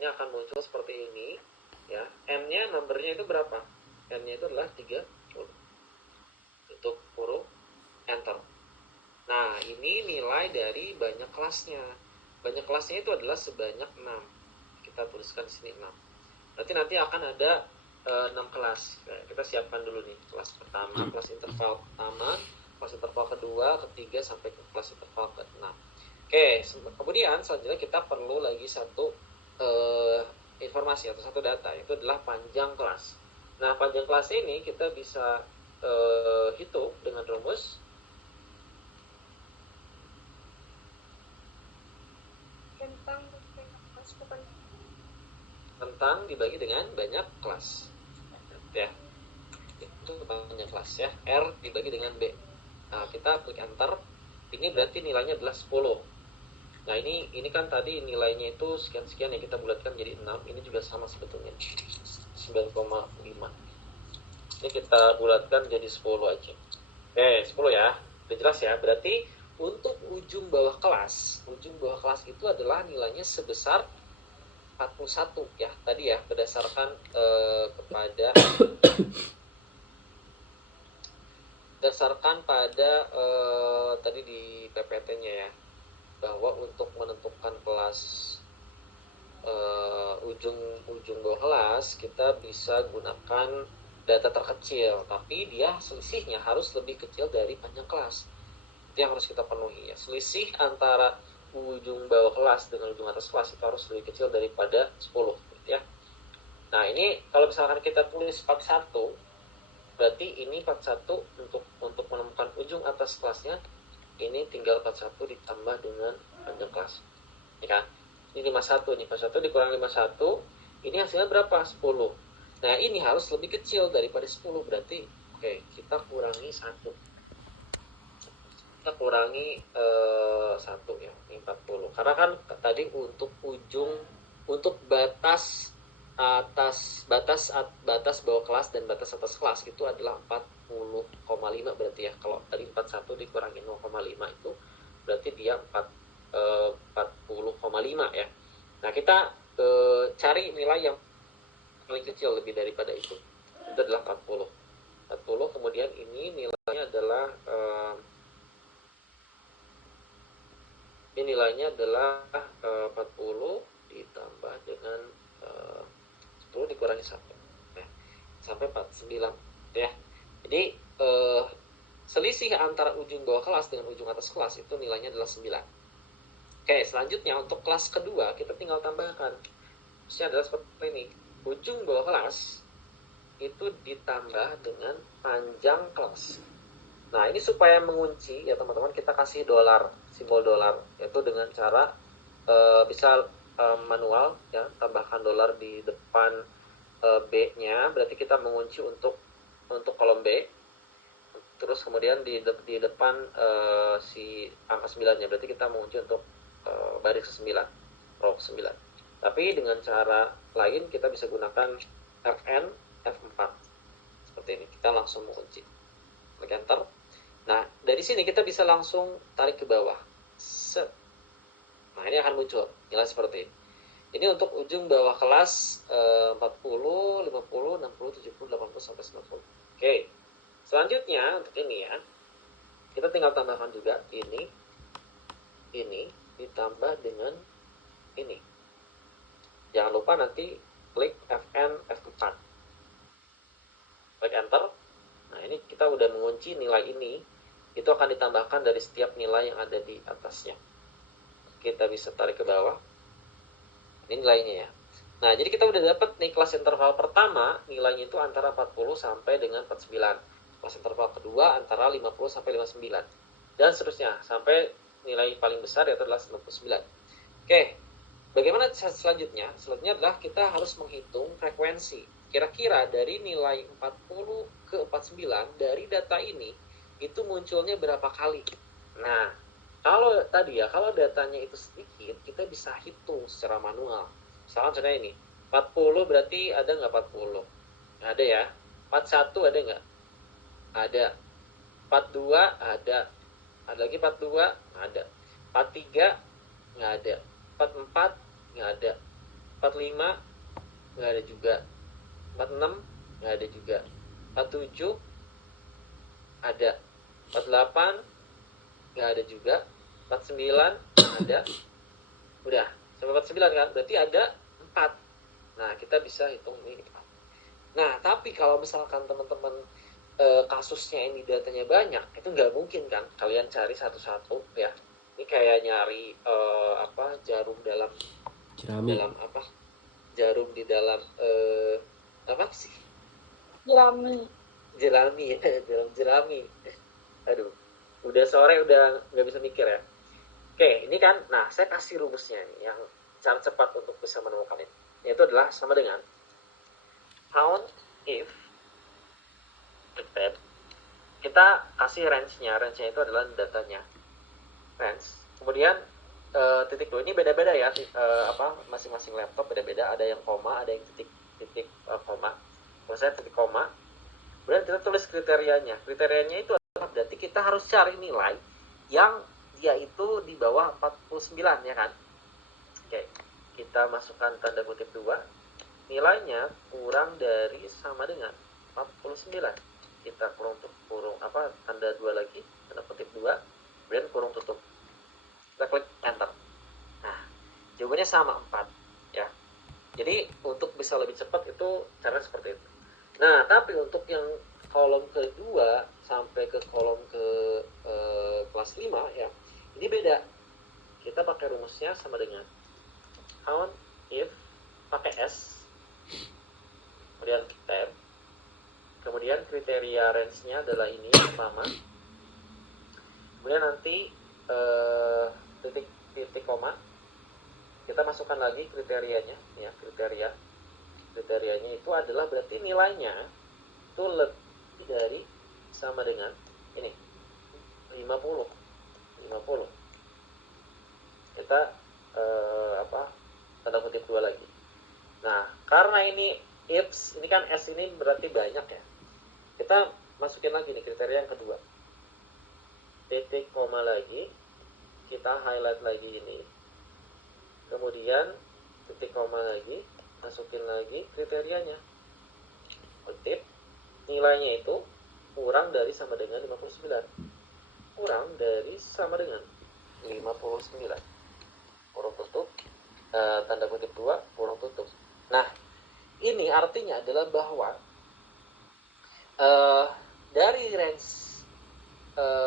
ini akan muncul seperti ini ya. N-nya numbernya itu berapa? N-nya itu adalah 30. Tutup huruf enter. Nah, ini nilai dari banyak kelasnya. Banyak kelasnya itu adalah sebanyak 6. Kita tuliskan di sini 6. Nanti akan ada 6 kelas. Nah, kita siapkan dulu nih kelas pertama, kelas interval pertama, kelas interval kedua, ketiga sampai ke kelas interval ke-6. Oke, kemudian selanjutnya kita perlu lagi satu informasi atau satu data, itu adalah panjang kelas. Nah, panjang kelas ini kita bisa hitung dengan rumus tentang dibagi dengan banyak kelas ya, itu panjang kelas ya, R dibagi dengan B. Nah, kita klik enter, ini berarti nilainya adalah 10. Nah, ini kan tadi nilainya itu sekian-sekian ya, kita bulatkan jadi 6. Ini juga sama sebetulnya 9,5. Ini kita bulatkan jadi 10 aja. Oke, 10 ya, udah jelas ya. Berarti untuk ujung bawah kelas itu adalah nilainya sebesar 41 ya, tadi ya, berdasarkan pada tadi di PPT-nya ya, bahwa untuk menentukan kelas ujung bawah kelas kita bisa gunakan data terkecil, tapi dia selisihnya harus lebih kecil dari panjang kelas. Itu yang harus kita penuhi ya, selisih antara ujung bawah kelas dengan ujung atas kelas itu harus lebih kecil daripada 10 ya. Nah, ini kalau misalkan kita tulis 41, berarti ini 41 untuk menemukan ujung atas kelasnya, ini tinggal 41 ditambah dengan panjang kelas ya kan. Ini 51 nih, 41 dikurang 51, ini hasilnya berapa? 10. Nah, ini harus lebih kecil daripada 10, berarti oke, kita kurangi 1. Kita kurangi 1 ya, 40. Karena kan tadi untuk batas atas batas bawah kelas dan batas atas kelas itu adalah 40,5 berarti ya. Kalau tadi 41 dikurangi 0,5 itu berarti dia 40,5 ya. Nah, kita cari nilai yang paling kecil lebih daripada itu. Itu adalah 40. Kemudian ini nilainya adalah ini nilainya adalah 40 ditambah dengan 10 dikurangi 1 ya, sampai 49 ya. Jadi selisih antara ujung bawah kelas dengan ujung atas kelas itu nilainya adalah 9. Oke, selanjutnya untuk kelas kedua kita tinggal tambahkan. Maksudnya adalah seperti ini, ujung bawah kelas itu ditambah dengan panjang kelas. Nah, ini supaya mengunci ya teman-teman, kita kasih dolar, simbol dolar, yaitu dengan cara bisa manual ya, tambahkan dolar di depan B-nya, berarti kita mengunci untuk kolom B. Terus kemudian di depan si angka 9-nya, berarti kita mengunci untuk baris ke-9, row ke-9. Tapi dengan cara lain kita bisa gunakan Fn, F4 seperti ini, kita langsung mengunci, klik enter. Nah, dari sini kita bisa langsung tarik ke bawah. Set. Nah, ini akan muncul nilai seperti ini. Ini untuk ujung bawah kelas 40, 50, 60, 70, 80 sampai 90. Oke. Selanjutnya untuk ini ya, kita tinggal tambahkan juga ini ditambah dengan ini. Jangan lupa nanti klik Fn, F4. Klik enter. Nah, ini kita udah mengunci nilai ini, itu akan ditambahkan dari setiap nilai yang ada di atasnya. Kita bisa tarik ke bawah. Ini nilainya ya. Nah, jadi kita udah dapat nih kelas interval pertama, nilainya itu antara 40 sampai dengan 49. Kelas interval kedua antara 50 sampai 59. Dan seterusnya sampai nilai paling besar yaitu adalah 99. Oke. Bagaimana selanjutnya? Selanjutnya adalah kita harus menghitung frekuensi. Kira-kira dari nilai 40 ke 49 dari data ini itu munculnya berapa kali. Nah, kalau tadi ya, kalau datanya itu sedikit, kita bisa hitung secara manual. Misalkan contohnya ini, 40 berarti ada nggak 40? Ada ya. 41 ada nggak? Ada. 42 ada. Ada lagi 42? Ada. 43? Nggak ada. 44? Nggak ada. 45 nggak ada juga, 46 nggak ada juga, 47 ada, 48 nggak ada juga, 49 ada. Udah sampai 49 kan, berarti ada 4. Nah kita bisa hitung ini 4. Nah tapi kalau misalkan teman-teman kasusnya ini datanya banyak, itu nggak mungkin kan kalian cari satu-satu ya. Ini kayak nyari jarum dalam Jerami. apa, jarum di dalam apa sih, Jerami. jerami ya, dalam jerami. Aduh, udah sore udah nggak bisa mikir ya. Oke, ini kan, nah saya kasih rumusnya nih, yang cara cepat untuk bisa menemukan ini, yaitu adalah sama dengan count if kita kasih range-nya itu adalah datanya range, kemudian titik dua ini beda-beda ya, masing-masing laptop beda-beda, ada yang koma, ada yang titik koma. Kalau saya titik koma, kemudian kita tulis kriterianya itu adalah berarti kita harus cari nilai yang dia itu di bawah 49 ya kan. Oke, kita masukkan tanda kutip 2, nilainya kurang dari sama dengan 49, kita kurung tanda 2 lagi, tanda kutip 2, kemudian kurung tutup, kita klik enter. Nah jawabannya sama 4 ya. Jadi untuk bisa lebih cepat itu caranya seperti itu. Nah tapi untuk yang kolom kedua sampai ke kolom ke kelas 5 ya, ini beda. Kita pakai rumusnya sama dengan count if, pakai S, kemudian tab, kemudian kriteria range-nya adalah ini pertama, kemudian nanti titik koma, kita masukkan lagi kriterianya ya, kriterianya itu adalah berarti nilainya itu lebih dari sama dengan ini 50. Kita tanda kutip 2 lagi. Nah karena ini ifs, ini kan S ini berarti banyak ya, kita masukin lagi nih kriteria yang kedua, titik koma lagi, kita highlight lagi ini, kemudian titik koma lagi, masukin lagi kriterianya, kutip, nilainya itu kurang dari sama dengan 59, kurang dari sama dengan 59, kurung tutup, tanda kutip 2, kurung tutup. Nah ini artinya adalah bahwa dari range